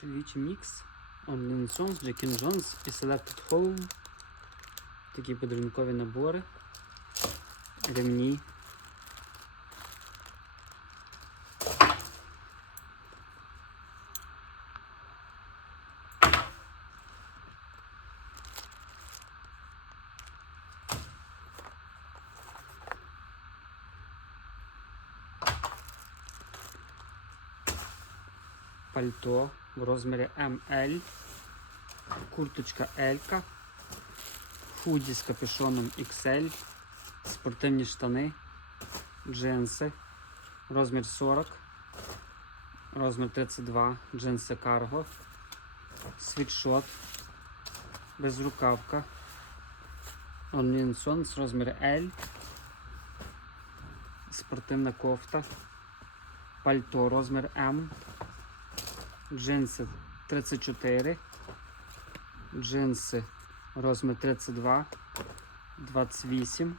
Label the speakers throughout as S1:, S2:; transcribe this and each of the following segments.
S1: Чоловічий мікс. Sons, Jack and Jones і Selected Home. Такі подарункові набори. Ремні. Пальто в розмірі ML. Курточка L. Худі з капюшоном XL. Спортивні штани. Джинси. Розмір 40. Розмір 32. Джинси карго. Світшот. Безрукавка. Онлінсон з розмір L. Спортивна кофта. Пальто розмір М. Джинси 34. Джинси розмір 32, 28.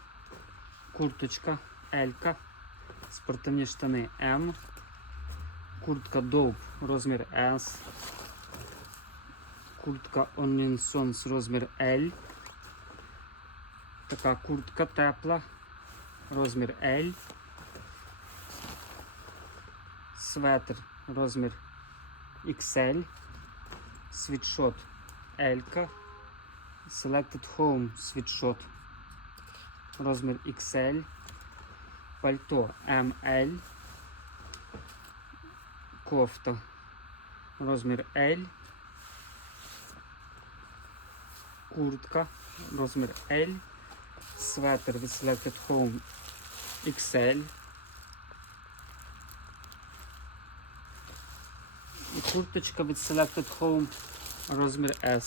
S1: Курточка L. Спортивні штани М. Куртка Dope розмір S. Куртка Onlinsons розмір L. Така куртка тепла. Розмір L. Светр розмір XL. Світшот L. Selected Home світшот. Розмір XL. Пальто ML. Кофта. Розмір L. Куртка. Розмір L. Светр від Selected Home XL. Курточка від Selected Home розмір S.